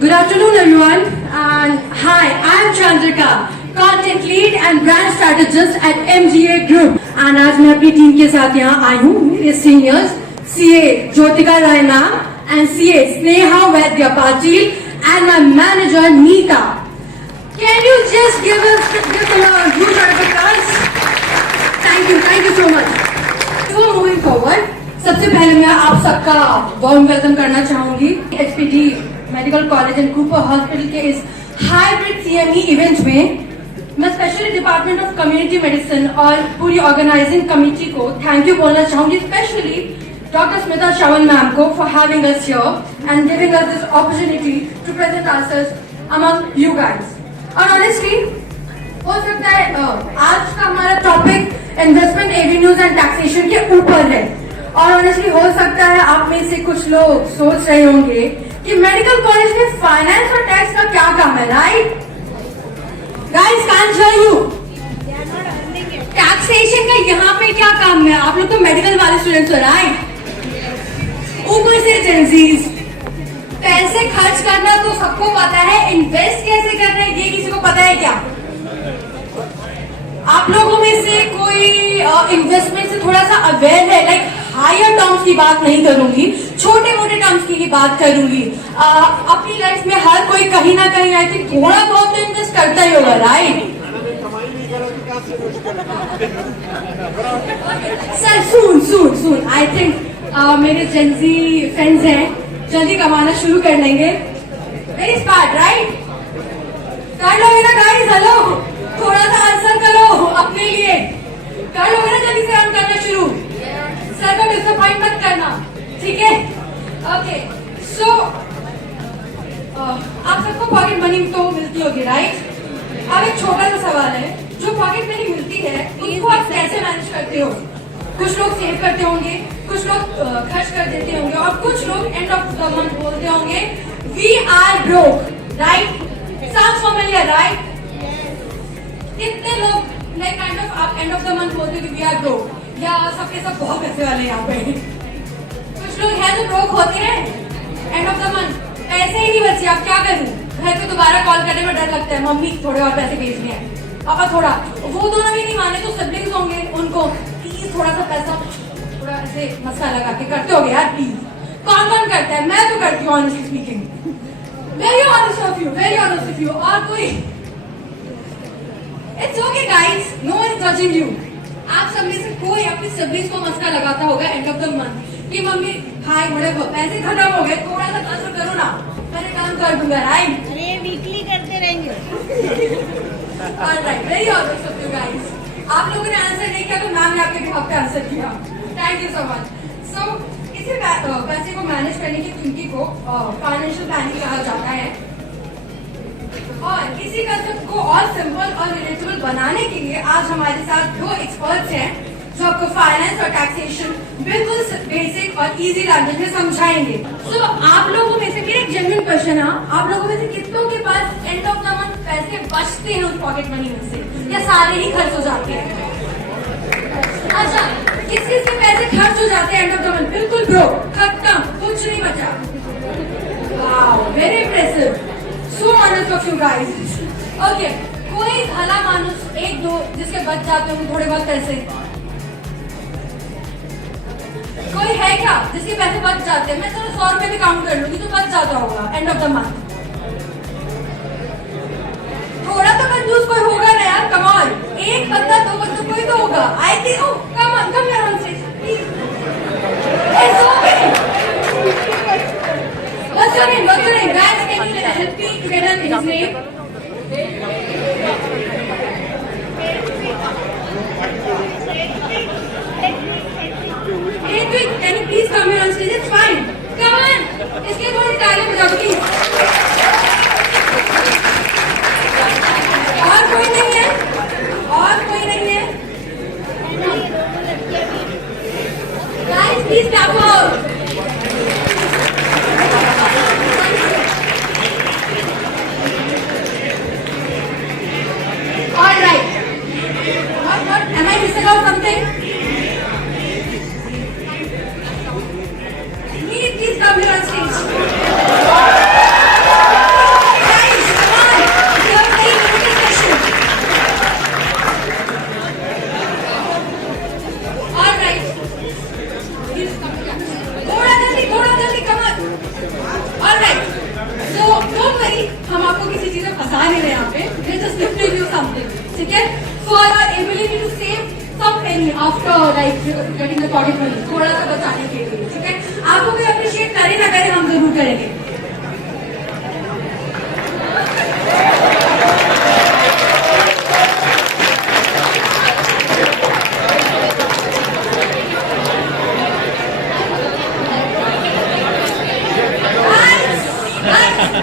Good afternoon, everyone. And hi, I am Chandrika, content lead and brand strategist at MGA Group. And आज मैं अपनी टीम के साथ यहाँ आई हूँ. मेरे seniors CA Jyotika Rai ma'am and CA Sneha Vaidya Patil and my manager Neeta. Can you just give them a huge round of applause? Thank you so much. So moving forward, सबसे पहले मैं आप सबका वार्म वेलकम करना चाहूंगी HPD medical college and Cooper hospital के इस hybrid CME event में. मैं specially department of community medicine और पूरी ऑर्गेनाइजिंग कमेटी को थैंक यू बोलना चाहूंगी, specially doctor Smita Shravan ma'am को for having us here and giving us this opportunity to present ourselves among you guys. और ऑनेस्टली हो सकता है आज का हमारा topic investment avenues and taxation के ऊपर है. और ऑनेस्टली हो सकता है आप में से कुछ लोग सोच रहे होंगे कि मेडिकल कॉलेज में फाइनेंस और टैक्स का क्या काम है, right? Guys can't hear you. Taxation का यहाँ पे क्या काम है? आप लोग तो मेडिकल वाले स्टूडेंट्स हो, राइट? ऊपर से एजेंसीज पैसे खर्च करना तो सबको पता है, इन्वेस्ट कैसे करना है ये किसी को पता है क्या? आप लोगों में से कोई इन्वेस्टमेंट से थोड़ा सा अवेयर है? लाइक हायर टर्म्स की बात नहीं करूंगी, छोटे मोटे टर्म्स की ही बात करूंगी. अपनी लाइफ में हर कोई कहीं ना कहीं आई थिंक थोड़ा बहुत तो इन्वेस्ट करता ही होगा, right? Sir soon I think मेरे जेंजी फ्रेंड्स हैं, जल्दी कमाना शुरू कर लेंगे. Very smart, right? कर लोगे ना गाइस? हेलो, थोड़ा सा आंसर करो अपने लिए. कर लोगे ना जल्दी से काम करना शुरू? सर को डिसअपॉइंट मत करना, ठीक है? ओके, सो आप सबको पॉकेट मनी तो मिलती होगी, राइट? अब एक छोटा सा सवाल है, जो पॉकेट मनी मिलती है उसको आप कैसे मैनेज करते हो? कुछ लोग सेव करते होंगे, कुछ लोग खर्च कर देते होंगे और कुछ लोग एंड ऑफ द मंथ बोलते होंगे we are broke, right? Sounds familiar, right? कितने लोग लाइक काइंड ऑफ आप एंड ऑफ द मंथ बोलते हो कि वी आर ब्रोक, या सबके सब बहुत पैसे वाले यहाँ पे? कुछ लोग हैं जो ब्रोक होते हैं एंड ऑफ द मंथ, पैसे ही नहीं बचे, आप क्या करूं? घर पे दोबारा कॉल करने में डर लगता है, मम्मी थोड़े और पैसे भेजने हैं, पापा थोड़ा. वो दोनों भी नहीं माने तो सिबलिंग्स होंगे, उनको प्लीज थोड़ा सा पैसा, थोड़ा ऐसे मसला लगा के करते होगे यार प्लीज. कौन करता है? मैं तो करती हूँ honestly speaking. Very honest of you. और कोई? It's okay guys, no one is judging you. आप सब में से कोई अपनी सिबलिंग्स को मस्का लगाता होगा एंड ऑफ द मंथ कि मम्मी भाई बड़े पैसे खत्म हो गए, थोड़ा सा ट्रांसफर करो ना, मैंने काम कर दूंगा, राइट? अरे वीकली करते रहेंगे. Alright, very honest of you guys. आप लोगों ने आंसर नहीं किया तो मैम ने आपके बिहाफ पे आंसर किया. Thank you so much. So इसी पैसे को मैनेज करने की तकनीकी को फाइनेंशियल प्लानिंग कहा जाता है. और इसी कंसेप्ट को और सिंपल और रिलेटेबल बनाने के लिए आज हमारे साथ दो एक्सपर्ट्स हैं जो आपको फाइनेंस और टैक्सेशन बिल्कुल बेसिक और इजी लैंग्वेज में समझाएंगे. सो आप लोगों में से मेरा एक जेन्युइन क्वेश्चन है, आप लोगों में से कितनों के पास एंड ऑफ द मंथ पैसे बचते हैं उस पॉकेट मनी में से, या सारे ही खर्च हो जाते हैं? अच्छा, किस के पैसे खर्च हो जाते हैं एंड ऑफ द मंथ? बिल्कुल ब्रोक, खत्म, कुछ नहीं बचा. Wow, very impressive. So honest of you guys. Okay, कोई भला मानुस एक दो जिसके बच जाते होंगे थोड़े बहुत पैसे? कोई है क्या जिसके पैसे बच जाते हैं? मैं चलो 100 रुपए भी काउंट कर लूंगी तो बच जाता होगा एंड ऑफ द मंथ. थोड़ा तो कंजूस कोई होगा ना यार, कम ऑन. एक बंदा दो बंदा कोई तो होगा. I think oh come on, come here on stage please. It's okay. What's your name? Guys, can you help me to get his name? Edwin, can you please come here on stage? It's fine. Come on. इसके थोड़ी ताली बजाओ प्लीज. और कोई नहीं है? Guys, please clap out. something. ठीक है? For our ability to save some penny after like getting the pocket money, थोड़ा सा बचाने के लिए, ठीक है? आपको कोई अप्रिशिएट करे ना करे, हम जरूर करेंगे.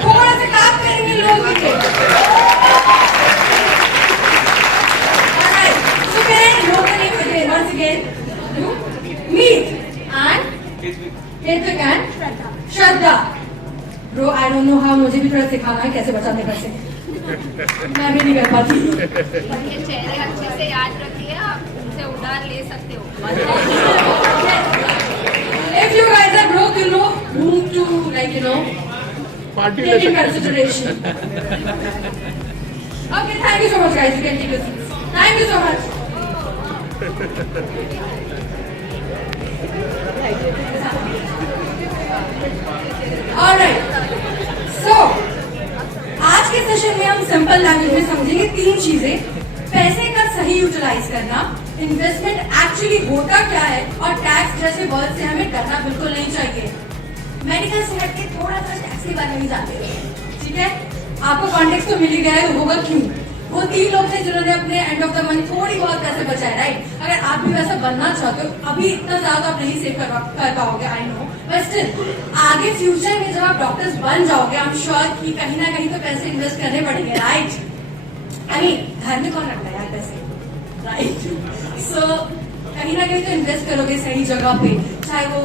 थोड़ा सा काम करेंगे लोग के. Alright, so can look at it again, once again. Meet and Ritvik and Shraddha. Bro, I don't know how, मुझे भी थोड़ा सिखाना है कैसे बचाने पैसे. मैं भी नहीं कर पाती. ये चेहरे अच्छे से याद रखिए, आप उनसे उधार ले सकते हो. If you guys are broke, you know whom to take in consideration. Okay, thank you so much, guys. You can take a seat. Thank you so much. All right. So, आज के सेशन में हम सिंपल लैंग्वेज में समझेंगे 3 चीजें. पैसे का सही यूटिलाइज करना, इन्वेस्टमेंट एक्चुअली होता क्या है, और टैक्स जैसे वर्ड से हमें डरना बिल्कुल नहीं चाहिए. मेडिकल से हटके थोड़ा सा टैक्स के बारे में ही जानते हैं. ठीक है? आपको कॉन्टेक्स्ट तो मिल ही गया है, होगा क्यों? वो 3 लोग थे जिन्होंने अपने एंड ऑफ द मंथ थोड़ी बहुत पैसे बचाए, राइट? अगर आप भी वैसा बनना चाहते हो, अभी इतना ज्यादा आप नहीं सेव कर पाओगे, आई नो, बट स्टिल आगे फ्यूचर में जब आप डॉक्टर्स बन जाओगे, आई एम श्योर कि कहीं ना कहीं तो पैसे इन्वेस्ट करने पड़ेंगे, राइट? आई मीन घर में कौन रखता है यार पैसे, राइट? सो कहीं ना कहीं तो इन्वेस्ट करोगे सही जगह पे, चाहे वो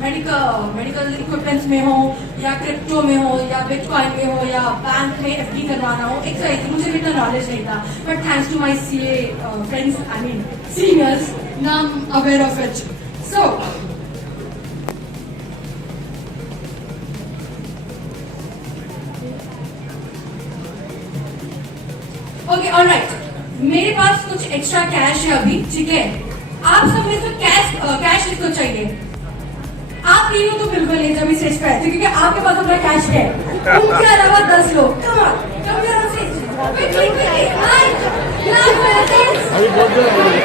मेडिकल इक्विपमेंट्स में हो, या क्रिप्टो में हो, या बिटकॉइन में हो, या बैंक में एफडी करवाना हो. एक्सरसाइज मुझे भी इतना नॉलेज नहीं था, but thanks to my CA friends, I mean seniors, now I am aware of it. So okay, alright, मेरे पास कुछ एक्स्ट्रा कैश है अभी, ठीक है? आप सब में तो कैश किसको चाहिए? आप तीनों तो बिल्कुल नहीं जब स्टेज पे आए थे, क्योंकि आपके पास अपना कैश है. उनके अलावा 10 लोग. Come on, come here on stage. Quickly, quickly. Right. Clap for your friends. Clap for your guys.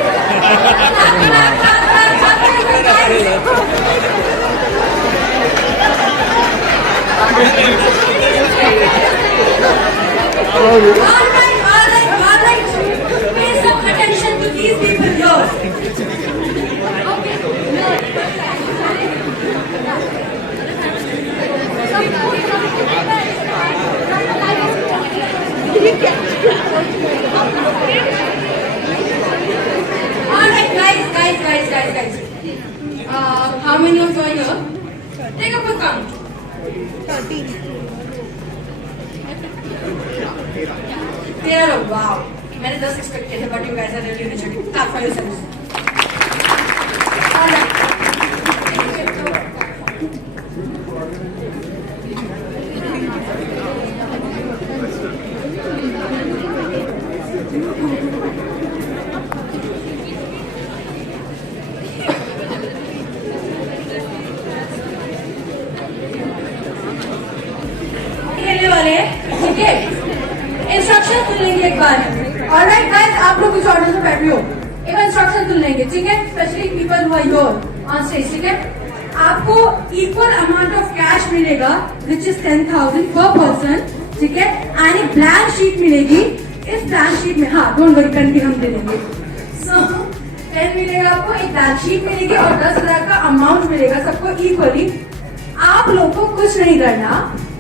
All right. Pay some attention to these people here. Okay. Alright, guys. How many of you are here? Take a quick count. 13 लोग. Wow. मैंने 10 एक्सपेक्ट किए थे, but you guys are really energetic. Clap for yourselves. Alright. खेलने वाले हैं, ठीक है? इंस्ट्रक्शन सुन लेंगे एक बार. ऑलराइट गाइस, आप लोग कुछ ऑर्डर में बैठे हो, एक इंस्ट्रक्शन सुन लेंगे, ठीक है? Specially people who are here on stage, ठीक है? आपको इक्वल अमाउंट ऑफ कैश मिलेगा, विच इज 10,000 पर पर्सन, ठीक है? एंड एक ब्लैंक शीट मिलेगी. इस ब्लैंक शीट में, हाँ डोंट वरी, पेन भी हम दे देंगे. सो पेन मिलेगा आपको, एक ब्लैंक शीट मिलेगी और 10,000 का अमाउंट मिलेगा सबको इक्वली. आप लोग को कुछ नहीं करना,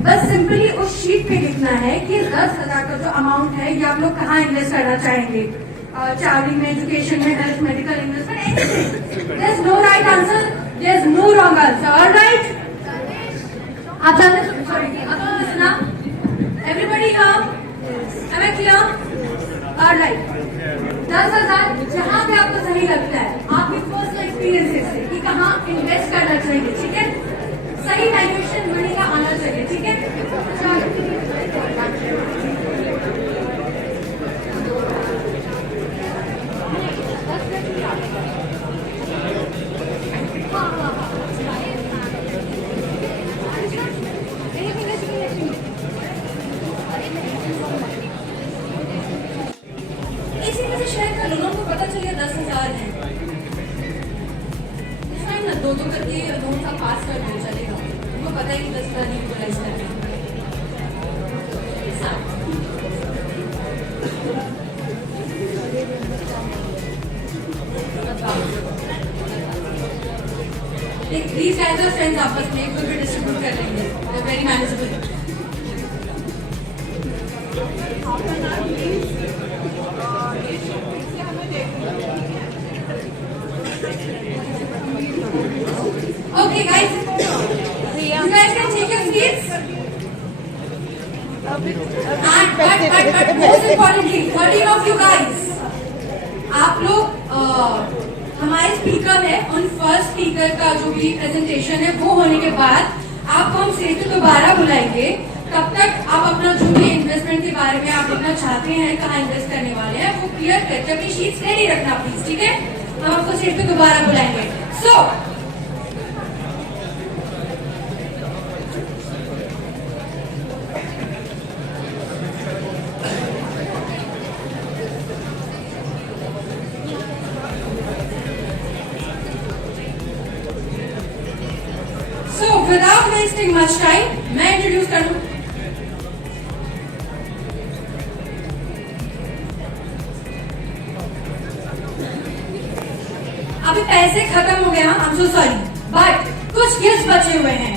बस सिंपली उस शीट पे लिखना है कि 10,000 का जो अमाउंट है ये आप लोग कहाँ इन्वेस्ट करना चाहेंगे. ट्रैवलिंग में, एजुकेशन में, health, medical, investment, anything. There is no right answer, there is no wrong answer. Alright, आप जानते हैं, sorry, listen up everybody, come am I clear? Alright, 10,000 जहाँ पे आपको सही लगता है, आपके पर्सनल एक्सपीरियंसेस से कि कहाँ इन्वेस्ट करना चाहिए, ठीक है? सही वैल्यूएशन मनी का आना चाहिए, ठीक है? चलो, these guys are friends आपस में एक दूसरे डिस्ट्रीब्यूट कर लेंगे. They're very manageable. Okay, guys. You guys can take your seats. But most importantly, 13 of you guys, आप लोग हमारे स्पीकर है, उन फर्स्ट स्पीकर का जो भी प्रेजेंटेशन है वो होने के बाद आपको हम स्टेज पे दोबारा बुलाएंगे. तब तक आप अपना जो भी इन्वेस्टमेंट के बारे में आप अपना चाहते हैं, कहाँ इन्वेस्ट करने वाले हैं, वो क्लियर करके अपनी शीट्स रेडी रखना प्लीज. ठीक है, हम आपको स्टेज पे दोबारा बुलाएंगे. सो without wasting much time, मैं इंट्रोड्यूस करूं. अभी पैसे खत्म हो गए हैं, I'm so sorry, but कुछ गिफ्ट बचे हुए हैं.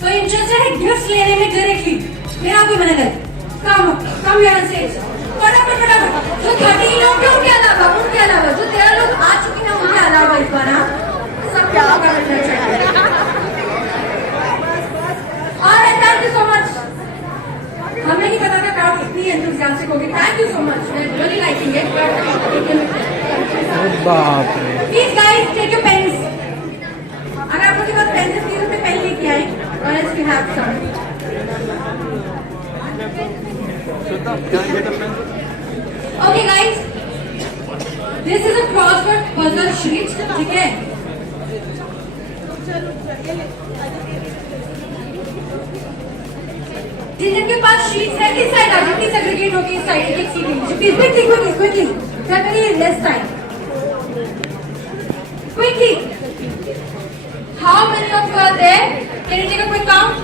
तो इंटरेस्टेड है गिफ्ट लेने में डायरेक्टली? मेरा कोई मना कर. कम यहाँ से फटाफट. जो 13 लोग हैं उनके अलावा जो 13 लोग आ चुके हैं उनके अलावा इस बार सब क्या करना चाहिए. Thank you so much. हमें नहीं पता था crowd इतनी enthusiastic होगी. Thank you so much. We're really liking it. Please guys, take your pens. अगर आप लोगों के पास पेन है, प्लीज अपने पेन लेके आए. Or else we have some. Okay guys, this is a crossword puzzle sheet. ठीक है? जिनके पास शीट्स है इस साइड आ जाओ. प्लीज एग्रीगेट होके इस साइड एक सीट लीजिए. प्लीज क्विकली सर, मेरी less time. Quickly. How many of you are there? Can you take a quick count?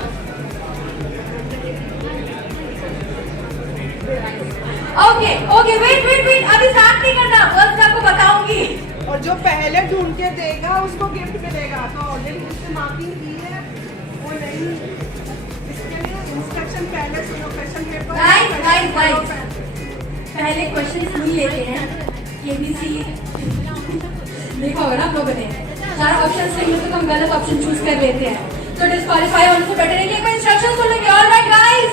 Okay wait अभी स्टार्ट नहीं करना. बस मैं आपको बताऊंगी. और जो पहले ढूंढ के देगा उसको गिफ्ट मिलेगा. तो ऑलरेडी उससे मार्किंग की है वो नहीं. इसके लिए इंस्ट्रक्शन पहले सुनो. क्वेश्चन पेपर गाइस पहले क्वेश्चन सुन लेते हैं. केबीसी देखा होगा ना आप लोगों ने. 4 ऑप्शन से में तो हम गलत ऑप्शन चूज कर लेते हैं. तो डिस्क्वालीफाई होने से बेटर है कि इंस्ट्रक्शन सुन लेंगे. ऑलराइट गाइस,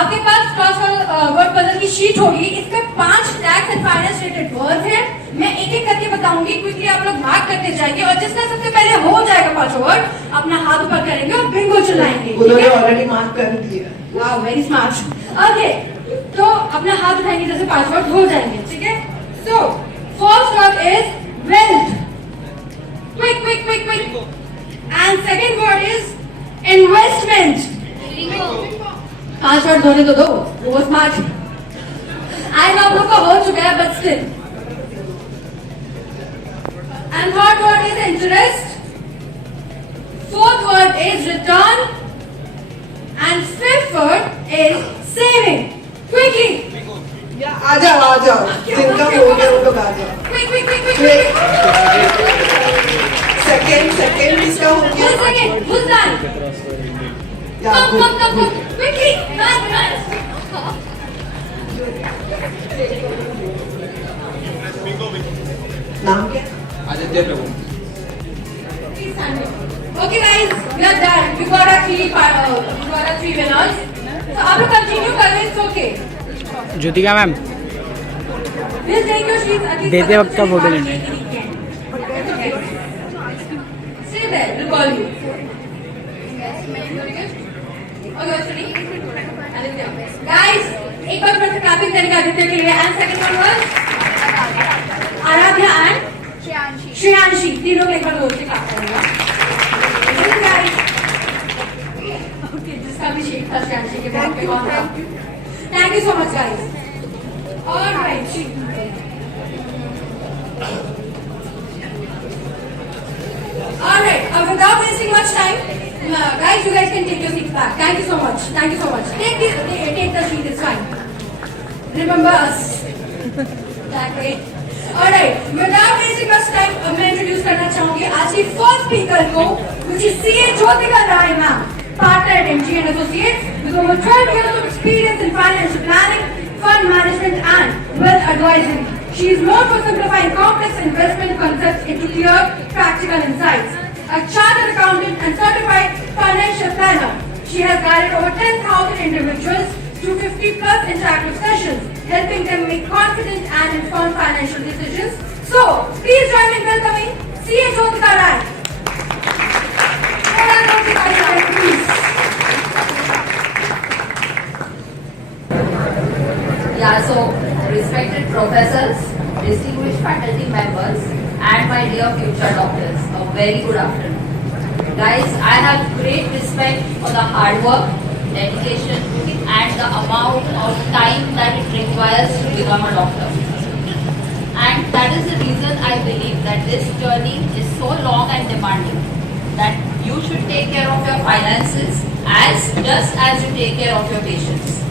आपके पास क्रॉसवर्ड पजल की शीट होगी. इसमें 5 tax and finance related words हैं. मैं एक एक करके बताऊंगी. क्विकली आप लोग मार्क करते जाएंगे और जिसका सबसे पहले हो जाएगा 5 वर्ड अपना हाथ ऊपर करेंगे और बिंगो चिल्लाएंगे. उन्होंने ऑलरेडी मार्क कर दिया. Wow, very smart. ओके, तो अपना हाथ उठाएंगे जैसे 5 वर्ड हो जाएंगे. ठीक है. So first word is wealth. Quick. And second word is investment. 5 वर्ड होने तो दो. वो स्मार्ट. आई नो आप लोग का हो चुका है but still. And third word is interest. Fourth word is return. And fifth word is saving. Quickly. आ जाओ जिनका हो गया वो लोग आ जाओ. क्विक. सेकंड इसका हो गया. Second, who's done? Come. Quickly. Nice. नाम क्या? आदित्य प्रभु. Please stand up. Okay guys, we are done. We got our 3 winners. So आप लोग continue कर लें. It's okay. Jyotika ma'am We'll take your sheets. at least देते वक्त का फोटो लेना. Stay there. We'll call you. Okay, what's ready? Aditya. Guys, एक बार फिर से clapping करेंगे आदित्य के लिए. And second one was Aaradhya and श्रेयांशी. तीनों के एक बार जोर से clap करेंगे. Guys. Okay, जिसका भी sheet था श्रेयांशी के बाद पे कौन था? Thank you so much, guys. All right. All right. Without wasting much time, guys, you guys can take your seats back. Thank you so much. Take the sheet. It's fine. Remember us. That's great. Alright, without wasting much time, मैं इंट्रोड्यूस करना चाहूंगी आज की first speaker को, which is CA Jyotika Rai ma'am, partner at MG and Associates, with over 12 years of experience in financial planning, fund management, and wealth advising. She is known for simplifying complex investment concepts into clear, practical insights. A chartered accountant and certified financial planner, she has guided over 10,000 individuals to 50 plus interactive sessions, helping them make confident and informed financial decisions. So, please join me in welcoming CA Jyotika Rai. Please. Yeah, so respected professors, distinguished faculty members, and my dear future doctors, a very good afternoon. Guys, I have great respect for the hard work, dedication, and the amount of time that it requires to become a doctor. And that is the reason I believe that this journey is so long and demanding that you should take care of your finances just as you take care of your patients,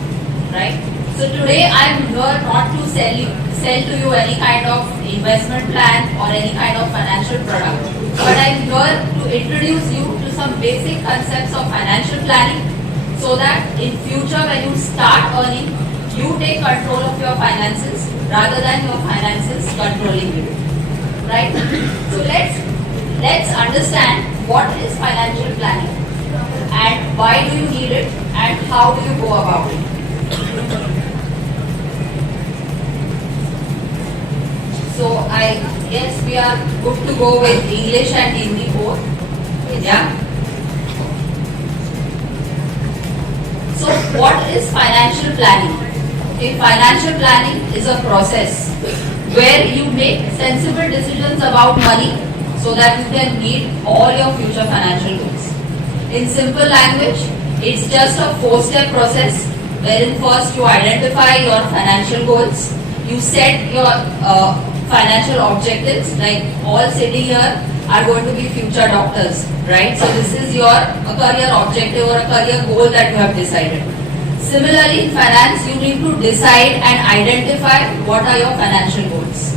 right? So today I am here not to sell to you any kind of investment plan or any kind of financial product, but I am here to introduce you to some basic concepts of financial planning, so that in future when you start earning, you take control of your finances rather than your finances controlling you, right? So let's understand what is financial planning and why do you need it and how do you go about it. So I guess we are good to go with English and Hindi both. Yeah. So what is financial planning? Okay, financial planning is a process where you make sensible decisions about money so that you can meet all your future financial goals. In simple language, it's just a 4-step process wherein first you identify your financial goals, you set your financial objectives, like all sitting here are going to be future doctors, right? So this is your career objective or a career goal that you have decided. Similarly, in finance, you need to decide and identify what are your financial goals.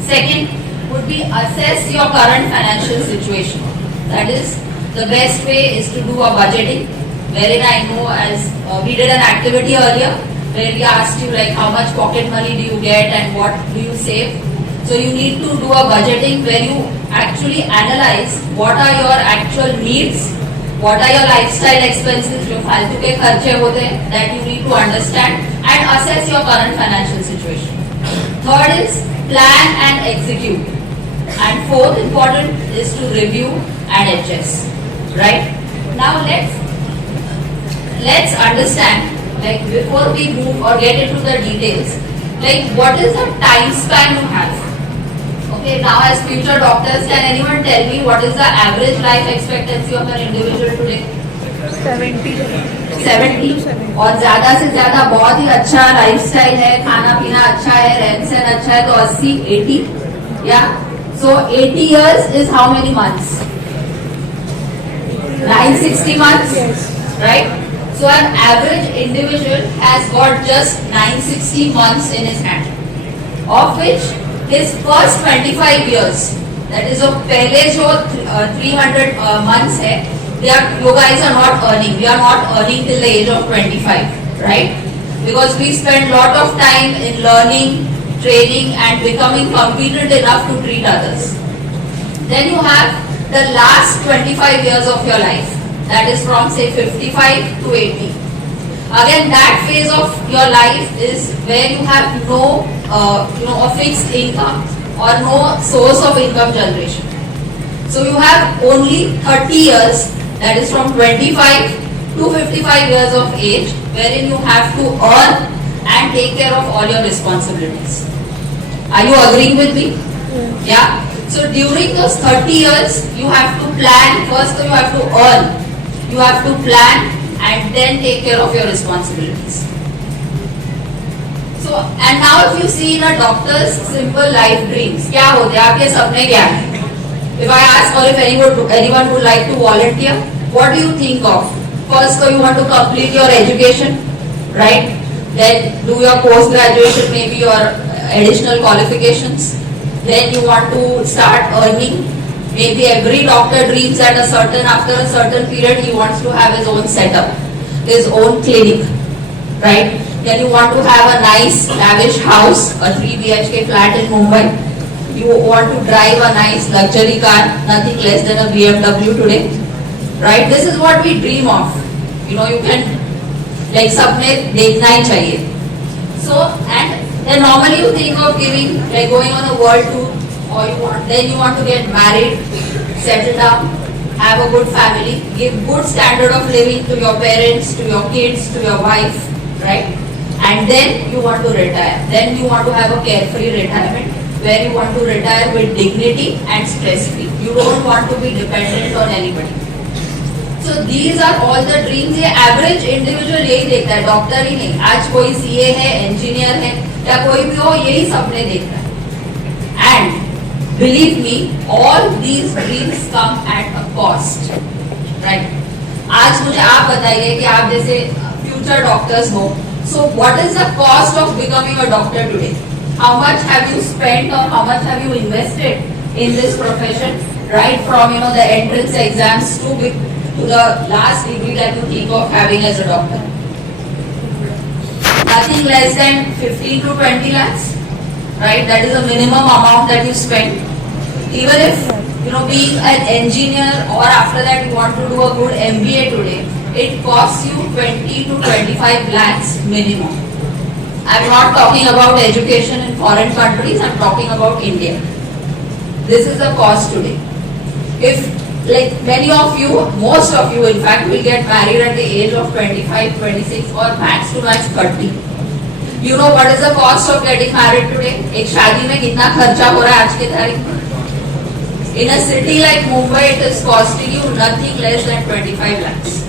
Second would be assess your current financial situation. That is, the best way is to do a budgeting, wherein I know as we did an activity earlier, where we asked you like how much pocket money do you get and what do you save. So you need to do a budgeting where you actually analyze what are your actual needs, what are your lifestyle expenses, जो फालतू के खर्चे होते हैं, that you need to understand and assess your current financial situation. Third is plan and execute. And fourth important is to review and adjust. Right? Now let's understand, like before we move or get into the details, like what is the time span you have? Okay, now as future doctors, can anyone tell me what is the average life expectancy of an individual today? 70 और ज्यादा से ज्यादा बहुत ही अच्छा लाइफस्टाइल है, खाना पीना अच्छा है, रहन सहन अच्छा है, तो 80, 80, yeah. So 80 years is how many months? 960 months, right? So an average individual has got just 960 months in his hand, of which his first 25 years, that is of पहले जो 300 months है, you guys are not earning. We are not earning till the age of 25, right? Because we spend lot of time in learning, training, and becoming competent enough to treat others. Then you have the last 25 years of your life, that is from say 55 to 80. Again, that phase of your life is where you have no, a fixed income or no source of income generation. So you have only 30 years, that is from 25 to 55 years of age, wherein you have to earn and take care of all your responsibilities. Are you agreeing with me? Yeah. So during those 30 years, you have to plan. First, you have to earn. You have to plan and then take care of your responsibilities. So, and now if you see in a doctor's simple life dreams, क्या होते हैं आपके सपने क्या हैं? If I ask or if anyone would like to volunteer, what do you think of? First, so you want to complete your education, right? Then do your post graduation maybe or additional qualifications. Then you want to start earning. Maybe every doctor dreams at after a certain period, he wants to have his own setup, his own clinic, right? Then you want to have a nice lavish house, a 3 BHK flat in Mumbai. You want to drive a nice luxury car, nothing less than a BMW today, right? This is what we dream of. You know, you can, like, sabne dekhna hi chahiye. So, and then normally you think of giving, like going on a world tour, or then you want to get married, settle down, have a good family, give good standard of living to your parents, to your kids, to your wife, right? And then you want to retire. Then you want to have a carefree retirement, where you want to retire with dignity and stress free. You don't want to be dependent on anybody. So these are all the dreams. ये average individual यही देखता है, डॉक्टर ही नहीं. आज कोई CA है, engineer है, या कोई भी हो, यही सपने देखता है. And believe me, all these dreams come at a cost, right? आज मुझे आप बताइए कि आप जैसे future doctors हो, so what is the cost of becoming a doctor today? How much have you spent or how much have you invested in this profession? Right from the entrance exams to the last degree that you think of having as a doctor. Nothing less than 15 to 20 lakhs, right? That is the minimum amount that you spend. Even if, being an engineer or after that you want to do a good MBA today, it costs you 20 to 25 lakhs minimum. I'm not talking about education in foreign countries, I'm talking about India. This is the cost today. If, like many of you, most of you in fact, will get married at the age of 25, 26 or max to max 30. You know what is the cost of getting married today? एक शादी में कितना खर्चा हो रहा है आज के तारीख में? In a city like Mumbai, it is costing you nothing less than 25 lakhs.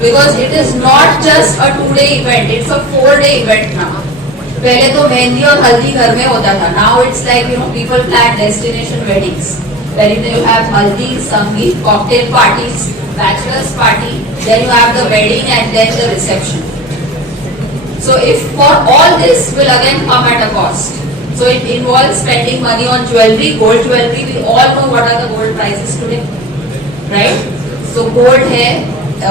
Because it is not just a 2-day event, it's a 4-day event now. पहले तो मेहंदी और हल्दी घर में होता था. Now it's like, people plan destination weddings. Where you have haldi, sangeet, cocktail parties, bachelor's party, then you have the wedding and then the reception. So if for all this will again come at a cost. So it involves spending money on jewelry, gold jewelry. We all know what are the gold prices today, right? So gold है,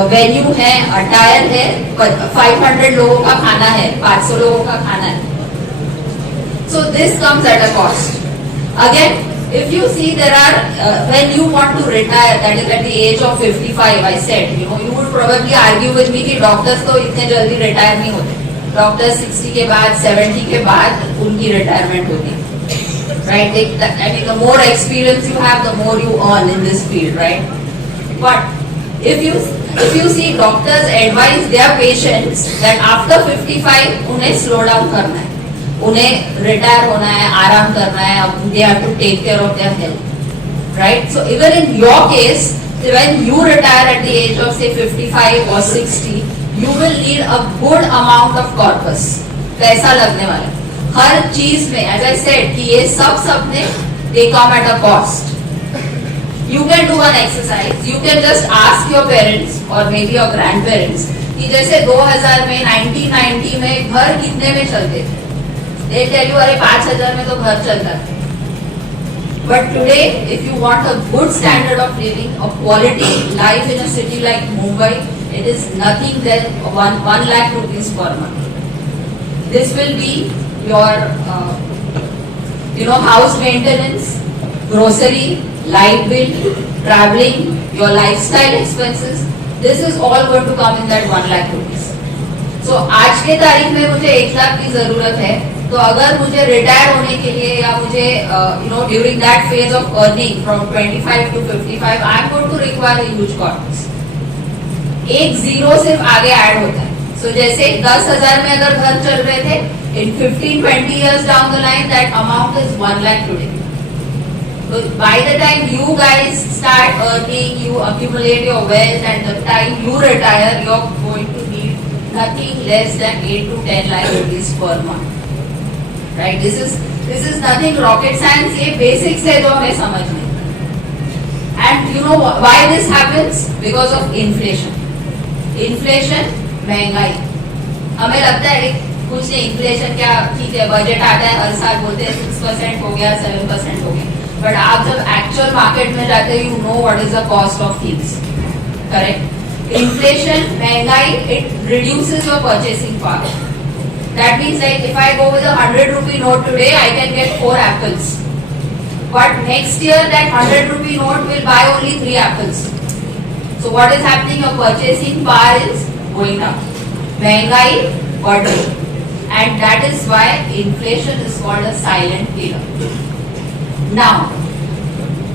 venue है, attire है, 500 लोगों का खाना है, 500 लोगों का खाना है. So this comes at a cost. Again, if you see there are, when you want to retire, that is at the age of 55, I said, you would probably argue with me कि doctors तो इतने जल्दी retire नहीं होते. Doctors 60 के बाद, 70 के बाद उनकी retirement होती है. Right? I mean, the more experience you have, the more you earn in this field, right? But if you see doctors advise their patients that after 55 उन्हें slow down करना है. उन्हें रिटायर होना है, आराम करना है, they have to take care of their health, right? So even in your case, when you retire at the age of say 55 or 60, you will need a good amount of corpus. पैसा लगने वाला हर चीज में, as I said, कि ये सब सपने they come at a cost. You can do an exercise. You can just ask your parents or maybe your grandparents कि जैसे 2000 में 1990 में घर कितने में चलते थे. They tell you अरे 5000 में तो घर चलता है. But today, if you want a good standard of living, a quality life in a city like Mumbai, it is nothing than 1 lakh rupees per month. This will be your, house maintenance, grocery, light bill, traveling, your lifestyle expenses. This is all going to come in that 1 lakh rupees. So आज के तारीख में मुझे 1 लाख की जरूरत है. तो अगर मुझे रिटायर होने के लिए या मुझे during that phase of earning from 25 to 55, I am going to require a huge corpus. एक जीरो सिर्फ आगे ऐड होता है. सो जैसे 10,000 में अगर घर चल रहे थे, इन 15-20 years down the line that amount is 1 lakh today. So by the time you guys start earning, you accumulate your wealth, and the time you retire, you're going to need nothing less than 8 to 10 lakh rupees per month. Right? This is nothing rocket science. ये basics है जो हमें समझने. And you know why this happens? Because of inflation. Inflation, महंगाई. हमें लगता है कुछ नहीं, इन्फ्लेशन क्या, ठीक है बजट आता है हर साल बोलते हैं 6% हो गया, 7% हो गया, बट आप जब एक्चुअल मार्केट में जाते हो, you know what is the cost of things, correct? Inflation, महंगाई, it reduces your purchasing power. That means like if I go with a 100 rupee note today, I can get 4 apples. But next year that 100 rupee note will buy only 3 apples. So what is happening? Your purchasing power is going up. महंगाई बढ़ रही. And that is why inflation is called a silent killer. Now,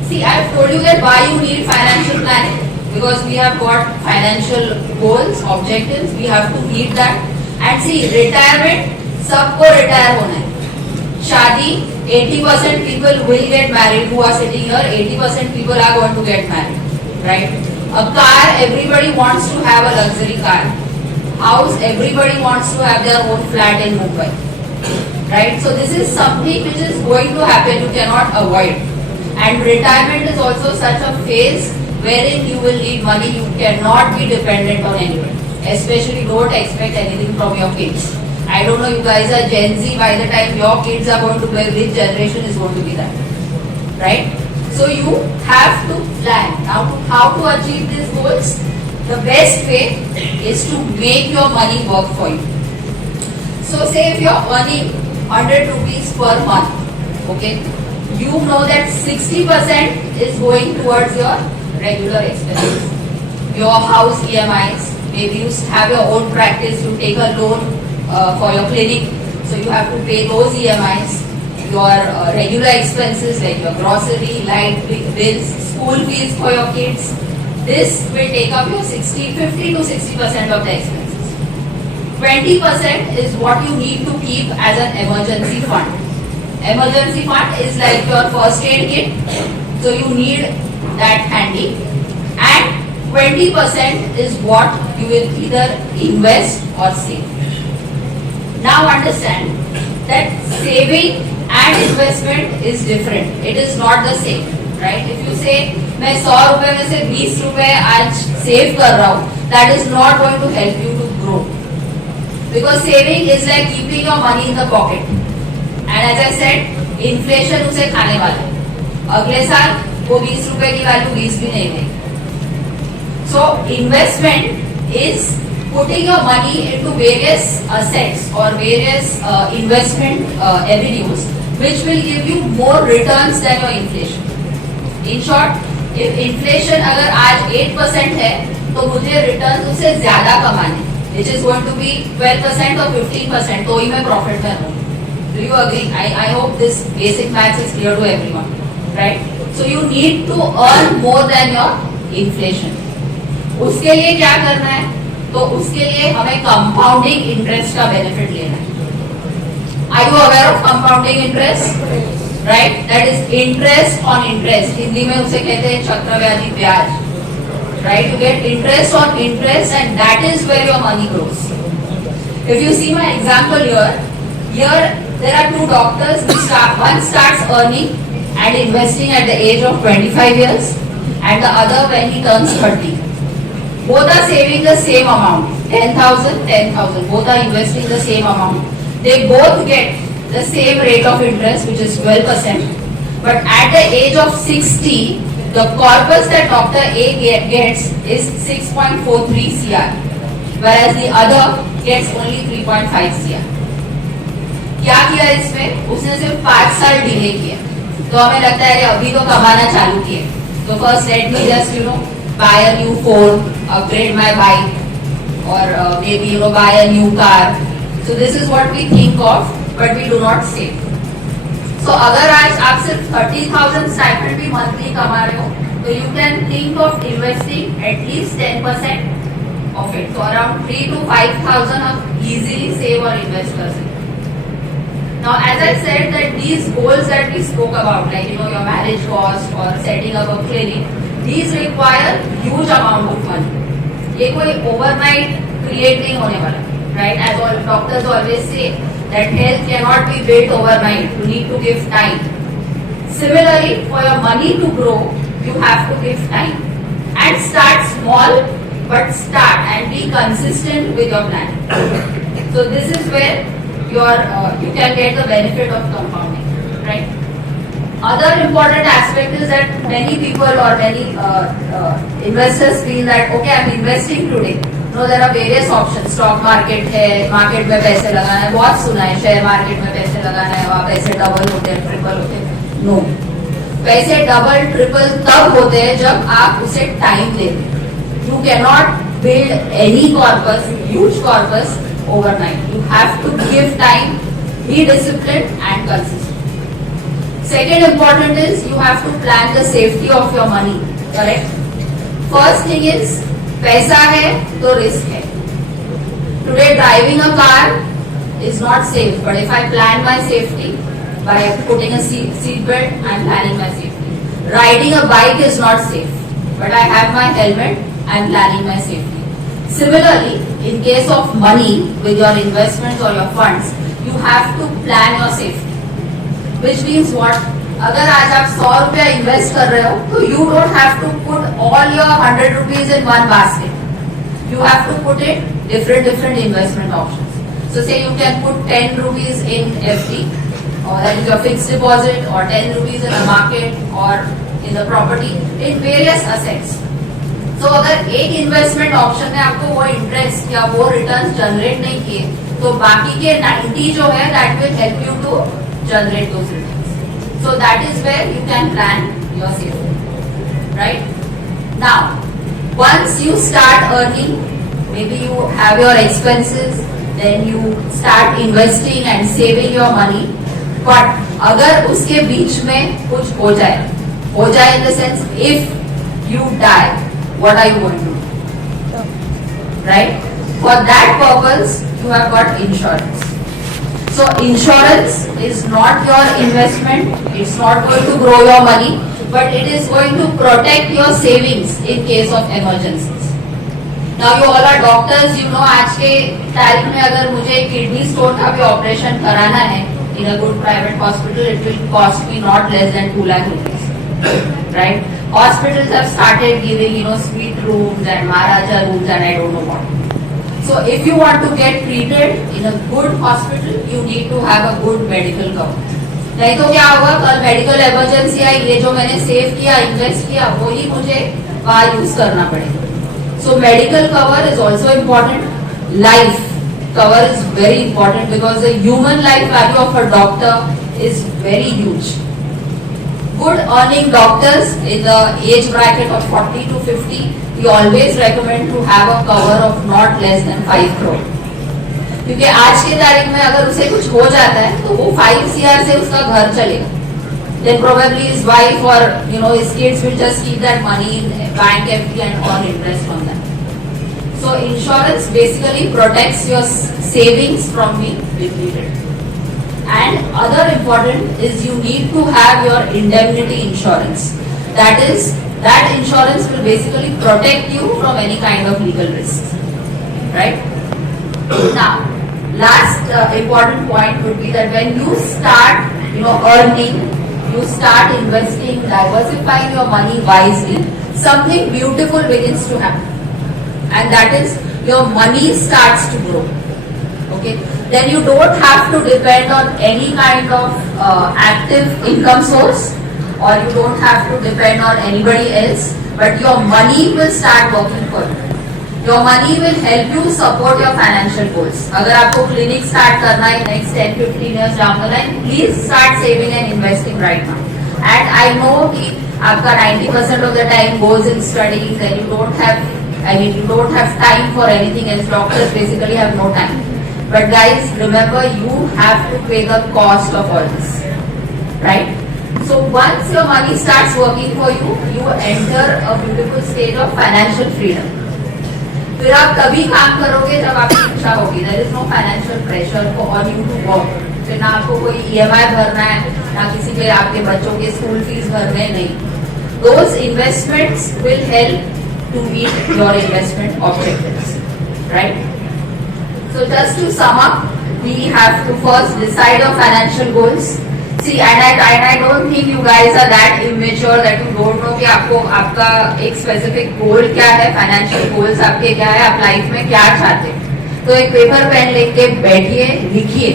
see, I have told you that why you need financial planning. Because we have got financial goals, objectives, we have to meet that. And see, retirement, सबको retire होना है. शादी, 80% people will get married who are sitting here. 80% people are going to get married, right? A car, everybody wants to have a luxury car. House, everybody wants to have their own flat in Mumbai, right? So this is something which is going to happen. You cannot avoid. And retirement is also such a phase wherein you will need money. You cannot be dependent on anyone. Especially don't expect anything from your kids. I don't know, you guys are Gen Z, by the time your kids are going to be, which generation is going to be that, right? So you have to plan. Now how to achieve these goals? The best way is to make your money work for you. So say if you're earning 100 rupees per month, okay, you know that 60% is going towards your regular expenses. Your house EMIs, maybe you have your own practice, you take a loan for your clinic, so you have to pay those EMIs, your regular expenses like your grocery, light bills, school fees for your kids. This will take up your 50 to 60% of the expenses. 20% is what you need to keep as an emergency fund. Emergency fund is like your first aid kit, so you need that handy. And 20% is what you will either invest or save. Now understand that saving and investment is different. It is not the same, right? If you say मैं 100 रुपए में से 20 रुपए आज सेव कर रहा हूँ, that is not going to help you to grow. Because saving is like keeping your money in the pocket. And as I said, inflation उसे खाने वाला है. अगले साल वो 20 रुपए की वैल्यू 20 भी नहीं देगी. So investment is putting your money into various assets or various investment avenues which will give you more returns than your inflation. In short, if inflation अगर आज 8% है, तो मुझे returns उससे ज़्यादा कमाने, which is going to be 12% or 15%, तो ही मैं profit में हूँ. Do you agree? I hope this basic maths is clear to everyone, right? So you need to earn more than your inflation. उसके लिए क्या करना है? तो उसके लिए हमें कंपाउंडिंग इंटरेस्ट का बेनिफिट लेना है. Are you aware of compounding interest? Right, that is interest on interest. Hindi में उसे कहते हैं चक्रव्याधि ब्याज. Right, you get interest on interest and that is where your money grows. If you see my example here there are 2 doctors. One starts earning and investing at the age of 25 years and the other when he turns 30. Both are saving the same amount, 10,000, 10,000. Both are investing the same amount. They both get the same rate of interest, which is 12%. But at the age of 60, the corpus that Dr. A gets is 6.43 CR, whereas the other gets only 3.5 CR. क्या किया इसमें? उसने सिर्फ 5 साल डिले किया. तो हमें लगता है अभी तो कमाना चालू किए. तो first let me just buy a new phone, upgrade my bike, or maybe buy a new car. So this is what we think of, but we do not save. So अगर आज आप सिर्फ 30,000 stipend भी monthly कमा रहे हो, तो you can think of investing at least 10% of it. So around 3 to 5,000 आप easily save or invest कर सकते. Now, as I said that these goals that we spoke about, like your marriage cost or setting up a clinic, these require huge amount of money. ये कोई overnight create नहीं होने वाला, right? As all doctors always say that health cannot be built overnight. You need to give time. Similarly, for your money to grow, you have to give time and start small, but start and be consistent with your plan. So this is where you can get the benefit of compounding, right? Other important aspect is that many people or many investors feel that okay, I'm investing today. No, there are various options. Stock market है, मार्केट में पैसे लगाना है, बहुत सुना है, share market में पैसे लगाना है, वहाँ पैसे डबल होते हैं, ट्रिपल होते हैं. नो, पैसे डबल ट्रिपल तब होते हैं जब आप उसे टाइम देते. You can not build any corpus, huge corpus overnight. You have to give time, be disciplined and consistent. Second important is you have to plan the safety of your money, correct? First thing is पैसा है तो risk है. Today driving a car is not safe, but if I plan my safety by putting a seat belt, I'm planning my safety. Riding a bike is not safe, but I have my helmet, I'm planning my safety. Similarly, in case of money with your investments or your funds, you have to plan your safety. Which means what? अगर आज आप 100 रुपया इन्वेस्ट कर रहे हो, तो you don't have to put all your 100 rupees in one basket. You have to put it different investment options. So say you can put 10 rupees in FD, or that is your fixed deposit, or 10 rupees in the market, or in the property, in various assets. तो अगर एक investment option में आपको वो इंटरेस्ट या वो returns generate नहीं किए, तो बाकी के 90 जो है that will help you to generate those returns. So that is where you can plan your saving, right? Now once you start earning, may be you have your expenses, then you start investing and saving your money. But अगर उसके बीच में कुछ हो जाए in the sense if you die, what are you going to do? Right? For that purpose, you have got insurance. So insurance is not your investment, it's not going to grow your money, but it is going to protect your savings in case of emergencies. Now you all are doctors, you know आज के तारीख में अगर मुझे kidney stone का भी ऑपरेशन कराना है in a good private hospital, it will cost me not less than 2 lakh rupees. Right? Hospitals have started giving, suite rooms and Maharaja rooms and I don't know what. So if you want to get treated in a good hospital, you need to have a good medical cover. नहीं तो क्या होगा, कल medical emergency आई, ये जो मैंने सेव किया, इन्वेस्ट किया, वो ही मुझे वहाँ यूज करना पड़ेगा. So medical cover is also important. Life cover is very important because the human life value of a doctor is very huge. Good earning doctors in the age bracket of 40 to 50, we always recommend to have a cover of not less than 5 crore. क्योंकि आज के तारीख में अगर उसे कुछ हो जाता है तो वो 5 CR से उसका घर चलेगा. Then probably his wife or his kids will just keep that money in bank FD and earn interest on that. So insurance basically protects your savings from being depleted. And other important is you need to have your indemnity insurance. That is, that insurance will basically protect you from any kind of legal risks, right? Now, last important point would be that when you start, earning, you start investing, diversifying your money wisely, something beautiful begins to happen, and that is your money starts to grow. Okay, then you don't have to depend on any kind of active income source, or you don't have to depend on anybody else, but your money will start working for you. Your money will help you support your financial goals. अगर आपको clinic start करना है next 10-15 years down the line, please start saving and investing right now. And I know कि आपका 90% of the time goes in studying, then you don't have time for anything else. Doctors basically have no time. But guys, remember, you have to pay the cost of all this, right? So once your money starts working for you, you enter a beautiful state of financial freedom. फिर आप तभी काम करोगे जब आपकी इच्छा होगी. There is no financial pressure on you to work. फिर ना आपको कोई EMI भरना है, ना किसी के आपके बच्चों के स्कूल फीस भरने, नहीं. Those investments will help to meet your investment objectives, right? So just to sum up, we have to first decide your financial goals. See, and I don't think you guys are that immature that you don't know कि आपको आपका एक specific goal क्या है, financial goals आपके क्या है, आप लाइफ में क्या चाहते हैं. तो एक पेपर पेन लेके बैठिए, लिखिए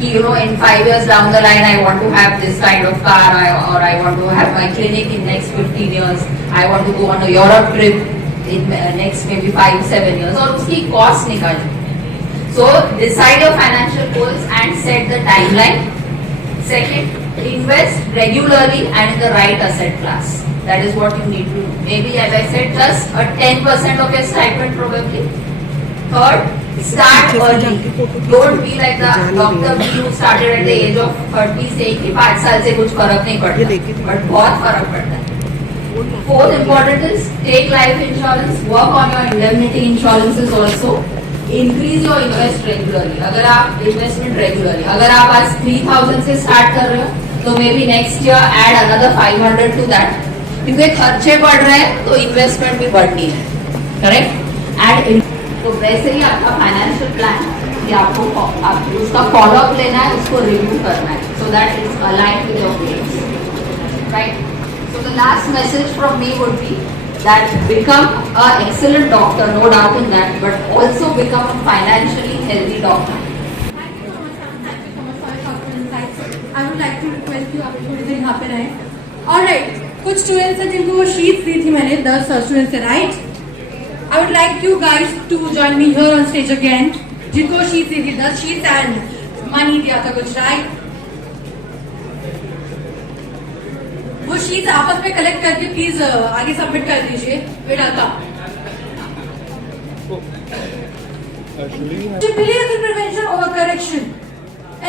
कि in 5 years down the line I want to have this kind of car, or I want to have my clinic in next 15 years, I want to go on a Europe trip in next maybe 5-7 years, और उसकी cost निकालनी. So decide your financial goals and set the timeline. Second, invest regularly and in the right asset class. That is what you need to do. Maybe, as I said, just a 10% of your stipend probably. Third, start early. Don't be like the Dr. B who started at the age of 30 saying कि 5 साल से कुछ फर्क नहीं पड़ता, but बहुत फर्क पड़ता है. Fourth important is take life insurance. Work on your indemnity insurances also. Increase your invest regularly. अगर आप investment regularly, अगर आप आज 3,000 से start कर रहे हो, तो may be next year add another 500 to that, क्योंकि खर्चे बढ़ रहे हैं तो इन्वेस्टमेंट भी बढ़नी है. करेक्ट. एंड तो वैसे ही आपका फाइनेंशियल प्लान कि आपको उसका फॉलोअप लेना है, उसको रिव्यू करना है, सो that is aligned with your goals. Right. So the last message from me would be that become an excellent doctor, no doubt in that, but also become a financially healthy doctor. Thank you so much, ma'am. Thank you so much for your thoughtful insights. I would like to request you आप थोड़ी देर यहाँ पे रहें. Alright, कुछ स्टूडेंट्स हैं जिनको वो शीट्स दी थी मैंने, 10 स्टूडेंट्स हैं, right? I would like you guys to join me here on stage again. जिनको शीट्स दी थी, 10 शीट्स एंड मनी दिया था कुछ, राइट? वो शीट्स आपस में कलेक्ट करके प्लीज आगे सबमिट कर दीजिए. Vedanta. She believes in prevention over correction,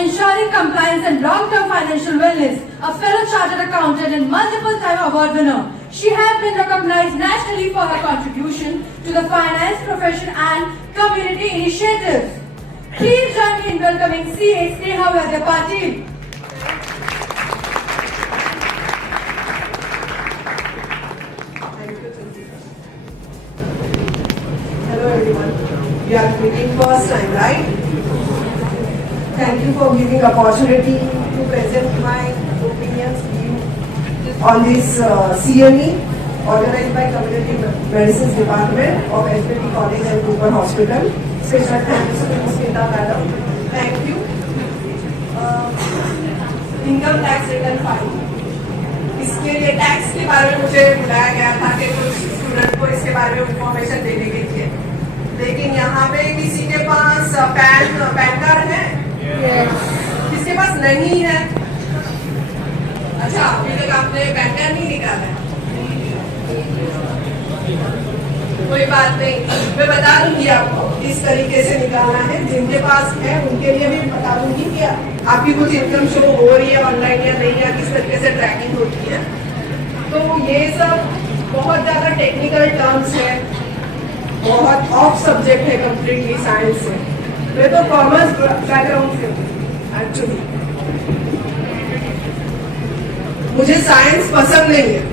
ensuring compliance and long-term financial wellness. A fellow chartered accountant and multiple-time award winner, she has been recognized nationally for her contribution to the finance profession and community initiatives. Please join me in welcoming CA Sneha Vaidya Patil. Hello everyone. We are meeting first time, right? Thank you for giving opportunity to present my opinions on this CME organized by Community Medicine Department of SBT College and Cooper Hospital. Special thanks to Smita Madam. Thank you. Income tax return file. इसके लिए टैक्स के बारे में मुझे बुलाया गया था कि कुछ स्टूडेंट को इसके बारे में इंफॉर्मेशन देने के लिए, लेकिन यहाँ पे किसी के पास पैन कार्ड है, किसके पास नहीं है? अच्छा, अभी तक आपने पैन कार्ड नहीं निकाला है? कोई बात नहीं, मैं बता दूंगी आपको इस तरीके से निकालना है. जिनके पास है उनके लिए भी बता दूंगी कि आपकी कुछ इनकम शो हो रही है ऑनलाइन या नहीं, या किस तरीके से ट्रैकिंग होती है. तो ये सब बहुत ज्यादा टेक्निकल टर्म्स है, बहुत ऑफ सब्जेक्ट है कंप्लीटली साइंस से. मैं तो कॉमर्स बैकग्राउंड से एक्चुअली, मुझे साइंस पसंद नहीं है.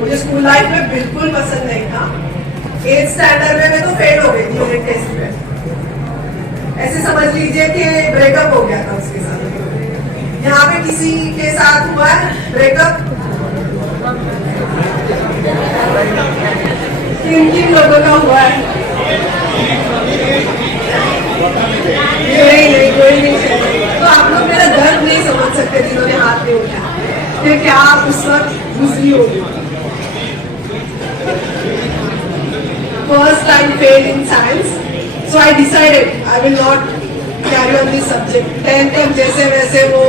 मुझे स्कूल लाइफ में बिल्कुल पसंद नहीं था. 8th स्टैंडर्ड में मैं तो फेल हो गई थी यूनिट टेस्ट में. ऐसे समझ लीजिए कि ब्रेकअप हो गया था उसके साथ. यहाँ पे किसी के साथ हुआ है ब्रेकअप? किन लोगों का हुआ है? नहीं, कोई नहीं. तो आप लोग मेरा दर्द नहीं समझ सकते जिन्होंने हाथ नहीं उठाया कि क्या आप उस वक्त गुजरी होगी. First time failed in science, so I decided I will not carry on this subject. 10th तक जैसे वैसे वो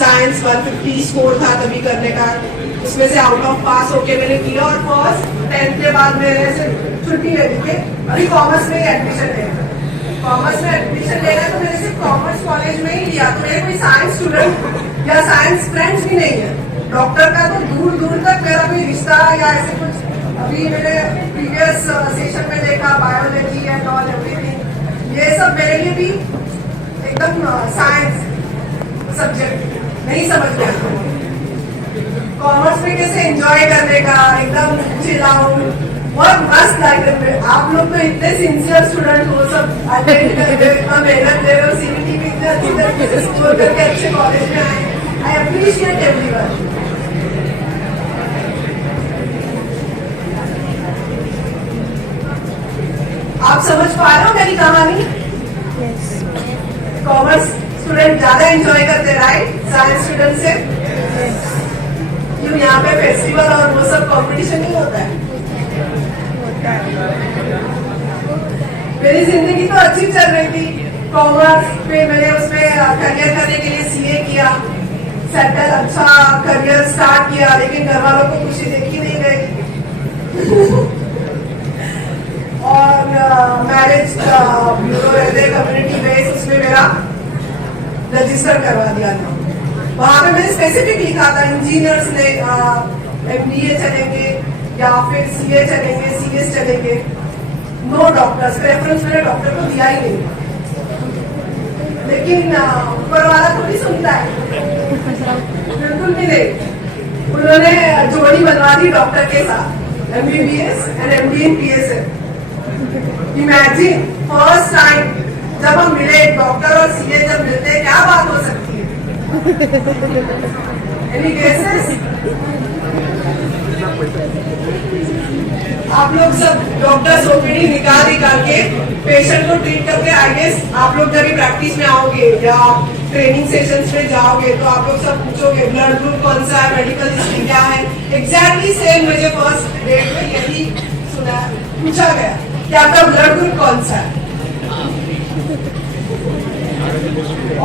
साइंस 150 स्कोर था तभी करने का, उसमें से आउट ऑफ पास होके मैंने किया. और फर्स्ट 10th के बाद मेरे से छुट्टी ले ली थी. अभी कॉमर्स में ही एडमिशन लेना, कॉमर्स में एडमिशन लेना, तो मैंने सिर्फ कॉमर्स कॉलेज में ही लिया. तो मेरे कोई साइंस स्टूडेंट या साइंस फ्रेंड्स भी नहीं है. डॉक्टर का तो दूर दूर तक मेरा कोई रिश्ता या ऐसे कुछ. अभी मैंने प्रीवियस सेशन में देखा बायोलॉजी एंड ऑल एवरीथिंग, ये सब मेरे लिए भी एकदम साइंस सब्जेक्ट नहीं समझ में आता. कॉमर्स में कैसे एंजॉय करने का, एकदम चिल आउट, बहुत मस्त लग रहे. आप लोग तो इतने सिंसियर स्टूडेंट हो, सब अटेंड करते हो, इतना मेहनत दे रहे हो, सीबीटी में इतने अच्छी तरीके से स्कोर करके अच्छे कॉलेज में आए. I appreciate everyone. आप समझ पा रहे हो मेरी कहानी? कॉमर्स स्टूडेंट ज्यादा एंजॉय करते राइट साइंस स्टूडेंट से? क्यों यहाँ पे फेस्टिवल और वो सब कंपटीशन नहीं होता है? मेरी जिंदगी तो अच्छी चल रही थी, कॉमर्स पे मैंने उसमें करियर करने के लिए सीए किया, सेटल अच्छा करियर स्टार्ट किया, लेकिन घर वालों को खुशी देखी नहीं गई और मैरिज ब्यूरो रहते कम्युनिटी बेस उसमें मेरा रजिस्टर करवा दिया था। वहां पे मैंने स्पेसिफिक लिखा था इंजीनियर्स ने एमबीए चलेंगे या फिर सीए चलेंगे, सीएस चलेंगे, नो डॉक्टर्स। प्रेफरेंस मैंने डॉक्टर को दिया ही नहीं, लेकिन ऊपर वाला थोड़ी सुनता है, बिल्कुल भी नहीं। उन्होंने जोड़ी बनवा दी डॉक्टर के साथ, MBBS and MD in PSM. Imagine first time जब हम मिले, डॉक्टर और सीए जब मिलते हैं, क्या बात हो सकती है? Any cases? आप लोग सब डॉक्टर्स ओपीडी निकाल के पेशेंट को ट्रीट करके, आई गेस आप लोग जब भी प्रैक्टिस में आओगे या ट्रेनिंग सेशंस में जाओगे तो आप लोग सब पूछोगे ब्लड ग्रुप कौन सा है, मेडिकल हिस्ट्री क्या है। एग्जैक्टली सेम मुझे फर्स्ट डेट में यही सुना, पूछा गया कि आपका ब्लड ग्रुप कौन सा है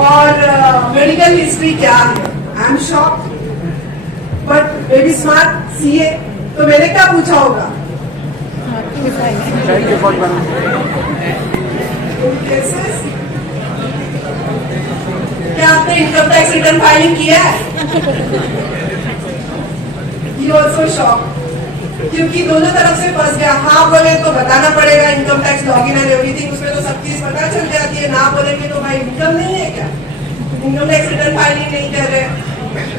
और मेडिकल हिस्ट्री क्या है। I am shock, but baby smart CA, तो मैंने क्या पूछा होगा? क्या आपने इनकम टैक्स रिटर्न फाइलिंग किया है? यू ऑल्सो शॉक, क्योंकि दोनों तरफ से फंस गया। हाँ बोले तो बताना पड़ेगा income tax login and everything, उसमें तो सब चीज पता चल जाती है। ना बोलेंगे तो भाई इनकम नहीं है क्या, इनकम टैक्स रिटर्न फाइलिंग नहीं कर रहे।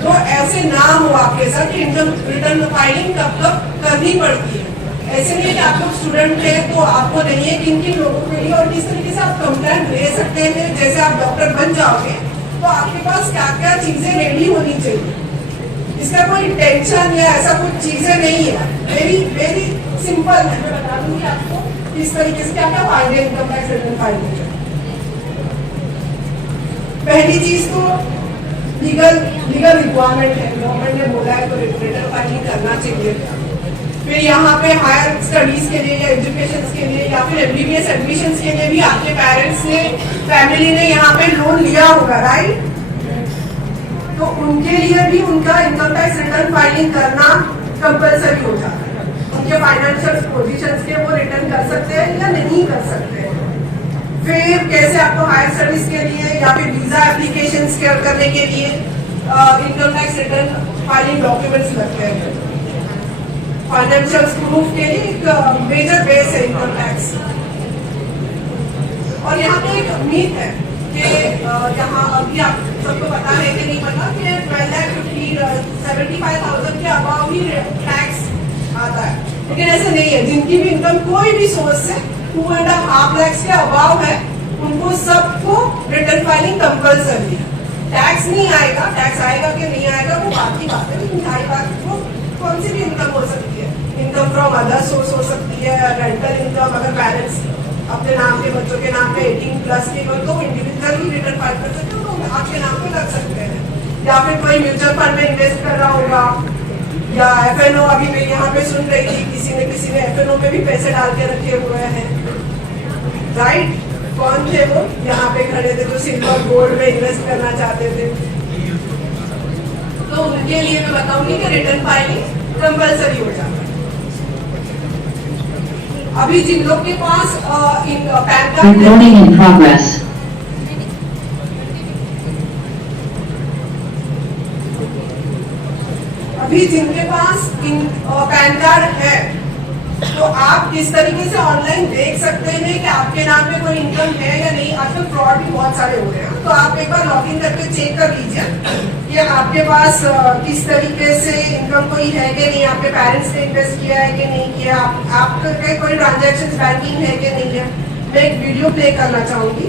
तो ऐसे ना हो आपके साथ कि इनकम रिटर्न फाइलिंग कब कब करनी पड़ती है। ऐसे नहीं कि आप लोग स्टूडेंट थे तो आपको नहीं है, किन किन लोगों के लिए और किस तरीके से आप कंप्लेंट ले सकते हैं। जैसे आप डॉक्टर बन जाओगे तो आपके पास क्या क्या चीजें रेडी होनी चाहिए, इसका कोई टेंशन या ऐसा कुछ चीजें नहीं है। वेरी वेरी सिंपल है, मैं बता दूंगी आपको किस तरीके से क्या क्या फायदे इनकम टैक्स रिटर्न फाइलिंग के। पहली चीज तो लीगल रिक्वायरमेंट है, गवर्नमेंट ने बोला है तो रिटर्न फाइलिंग करना चाहिए। फिर यहाँ पे हायर स्टडीज के लिए या एजुकेशन के लिए या फिर एमबीबीएस एडमिशन के लिए भी आपके पेरेंट्स ने, फैमिली ने यहाँ पे लोन लिया होगा राइट, तो उनके लिए भी उनका इनकम टैक्स रिटर्न फाइलिंग करना कंपलसरी हो जाता है। उनके फाइनेंशियल पोजीशंस के वो रिटर्न कर सकते हैं या नहीं कर सकते हैं। फिर कैसे आपको हायर स्टडीज के लिए या फिर वीजा एप्लीकेशन करने के लिए income tax return filing documents लगते हैं। फाइनेंशियल प्रूफ के लिए एक मेजर बेस है इनकम टैक्स। और यहाँ पे एक मीथ है कि यहाँ अभी आप सबको पता है कि नहीं पता कि 12,75,000 के अबाव ही टैक्स आता है, लेकिन ऐसे नहीं है। जिनकी भी इनकम कोई भी सोर्स से 2.5 लाख के अबाव है, उनको सबको रिटर्न फाइलिंग कंपलसरी है। टैक्स नहीं आएगा, टैक्स आएगा कि नहीं आएगा वो बात की बात है, लेकिन 2.5 लाख वो कौन सी भी इनकम हो सकती है। इनकम फ्रॉम अदर सोर्स हो सकती है, रेंटल इनकम, अगर पेरेंट्स अपने नाम के बच्चों के नाम पे 18+ के हो तो इंडिविजुअल ही रिटर्न फाइल कर सकते हो, तो आपके नाम पे लग सकते हैं। या फिर कोई म्यूचुअल फंड में इन्वेस्ट कर रहा होगा या एफएनओ, अभी मैं यहाँ पे सुन रही थी किसी ने एफएनओ में भी पैसे डाल के रखे हुए हैं राइट। कौन थे वो यहाँ पे खड़े थे जो सिल्वर गोल्ड में इन्वेस्ट करना चाहते थे, तो उनके लिए मैं बताऊंगी कि रिटर्न फाइलिंग कंपलसरी हो जाता है। अभी जिन लोग के पास PAN card, Recording in progress. अभी जिनके पास पैन कार्ड है तो आप किस तरीके से ऑनलाइन देख सकते हैं कि आपके नाम पे कोई इनकम है या नहीं। आजकल फ्रॉड भी बहुत सारे हो रहे हैं, तो आप एक बार लॉगिन करके चेक कर लीजिए कि आपके पास किस तरीके से इनकम कोई है कि नहीं, आपके पेरेंट्स ने इन्वेस्ट किया है कि नहीं किया, आपका कोई ट्रांजेक्शन बैंकिंग है कि नहीं है। मैं एक वीडियो प्ले करना चाहूंगी।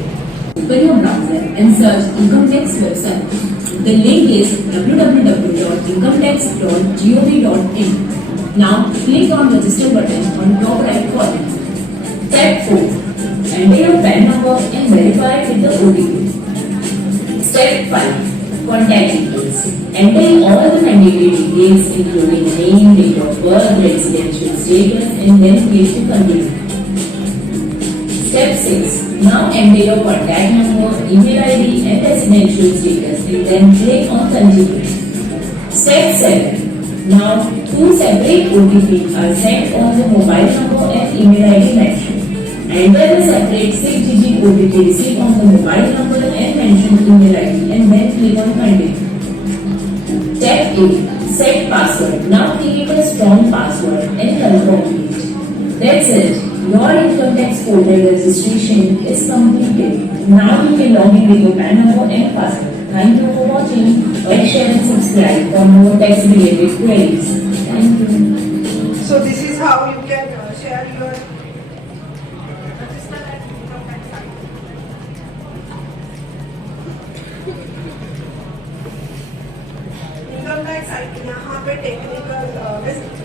Open your browser and search income tax website. The link is www.incometax.gov.in. Now click on register button on top right corner. Tap 4. Enter your PAN number and verify it with the OTP. Step 5. Contact details. Enter all the mandatory details including name, date of birth, residential status and then click to continue. Step 6. Now enter your contact number, email ID and residential status and then click on continue. Step 7. Now 2 separate OTPs are sent on the mobile number and email ID mentioned. Enter the separate 6-digit OTP received on the mobile number and mentioned email ID and then click on continue. Step 8. Set password. Now create a strong password and confirm it. That's it. Your income tax portal registration is completed. Now you can log in with your PAN number and password. Thank you for watching. Like, share and subscribe for more tax related queries. Thank you. So this is how you can share your income tax site यहाँ पे टेक्निकल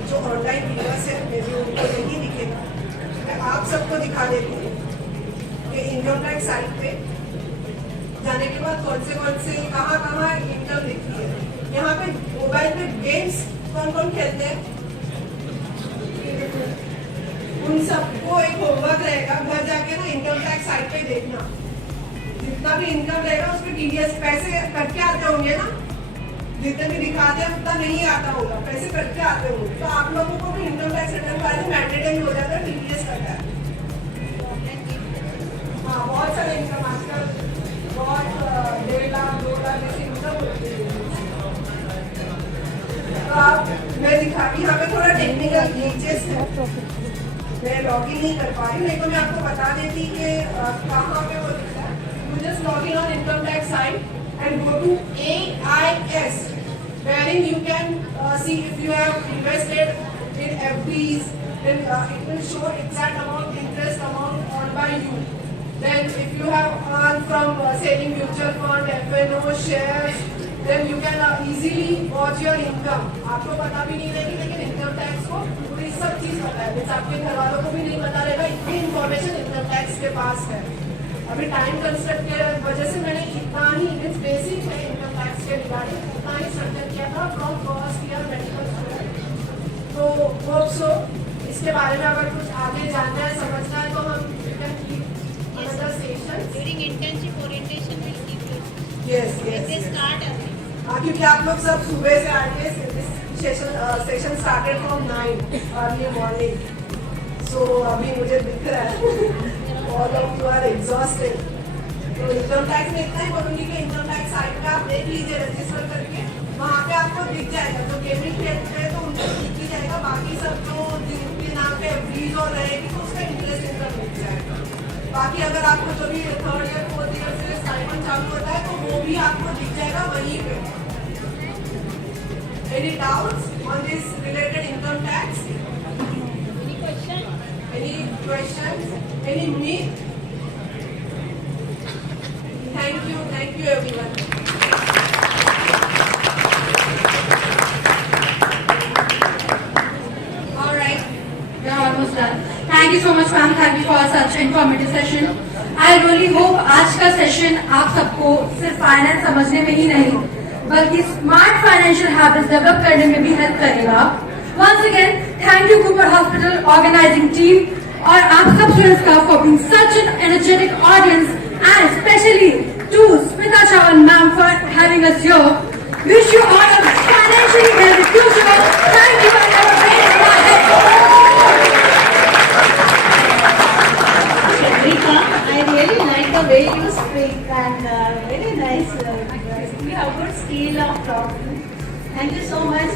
जो online videos है मे भी उनको नहीं दिखेगा, मैं आप सबको दिखा देती हूँ कि इनकम टैक्स साइट पे जाने के बाद कौन से कहाँ इनकम दिखती है। यहाँ पे मोबाइल पे गेम्स कौन खेलते हैं, उन सबको एक होमवर्क रहेगा, घर जाके ना इनकम टैक्स साइट पे देखना, जितना भी इनकम रहेगा उस पर टीडीएस पैसे कट के आते होंगे ना, जितने भी दिखाते हैं उतना नहीं आता होगा, पैसे कट के आते होंगे, तो आप लोगों को भी income tax return file mandatory हो जाता है, टीडीएस कट है। हाँ, बहुत सारे इनकम आजकल बहुत 1.5 लाख 2 लाख जैसी इनकम होती है। तो आप मैं दिखा यहाँ पे थोड़ा टेक्निकल ग्लिचेस है, मैं लॉगिन नहीं कर पा रही हूँ, नहीं तो मैं आपको बता देती कि कहाँ पे वो दिखता है। You just log in on income tax site and go to AIS, wherein you can see if you have invested in FDs, then it will show exact amount interest amount earned by you. Then if you have earned from saving mutual fund, FNO, shares, then you can easily watch your income. आपको पता भी नहीं रहेगी, लेकिन income tax को पूरी सब चीज पता है, जैसे आपके घर वालों को भी नहीं पता रहेगा, इतनी इन्फॉर्मेशन इनकम टैक्स के पास है। अभी टाइम कंस्ट्रक्ट के वजह से मैंने इतना ही बेसिक है इनकम टैक्स के रिगार्डिंग उतना ही स्ट्रक्चर किया था from first year medical student. तो होप सो इसके बारे में अगर कुछ आगे जानना है समझना है तो हम During internship orientation will keep you. Yes. They start early. हाँ, क्योंकि आप लोग सब सुबह से आके session started from 9 early morning, so अभी मुझे दिख रहा है all of you are exhausted. तो इनकम टैक्स में इतना ही बोलूंगी कि इनकम टैक्स साइट पे आप देख लीजिए रजिस्टर करके, वहाँ पे आपको दिख जाएगा, तो गेमिंग खेलते हैं तो उनको दिख ही जाएगा, बाकी सब जो जिनके नाम पे एफडीज और रहेगी तो उसका इंटरेस्ट इनकम दिख जाएगा। बाकी अगर आपको जो भी 3rd ईयर 4th ईयर से स्टाइपेंड चालू होता है तो वो भी आपको दिख जाएगा वहीं पे। Any doubts on this related income tax? Any question? Any questions? Any myth? Thank you everyone. All right, we are almost done. Thank you so much, ma'am. Thank you for such informative session. I really hope आज का सेशन आप सबको सिर्फ फाइनेंस समझने में ही नहीं बल्कि smart financial habits develop करने में भी हेल्प करेगा। Once again, thank you Cooper Hospital organizing team और आप सब स्टूडेंट्स का for being such an energetic audience and especially to Smita Chavan ma'am for having us here. Wish you all a financially healthy future. Thank you and have a great day. Rika, I really like the way you speak and very nice. You have good skill of talking. Thank you so much.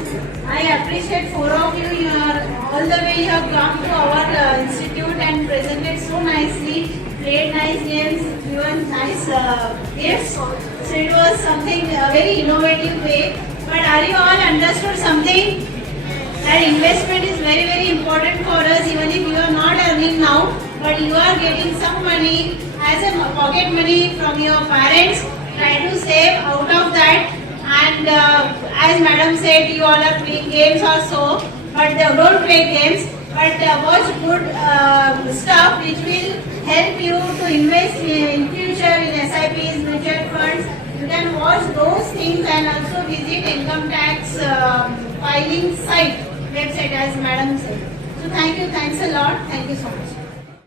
I appreciate 4 of you. You are all the way you have come to our institute and presented so nicely, played nice games, given nice gifts. So it was something very innovative way. But are you all understood something? That investment is very very important for us, even if you are not earning now. But you are getting some money as a pocket money from your parents. Try to save out of that. And as madam said, you all are playing games also. But don't play games. But watch good stuff which will help you to invest in future in SIPs, mutual funds. You can watch watch those things and also visit income tax filing site website as madam said. So thanks a lot. Thank you so much.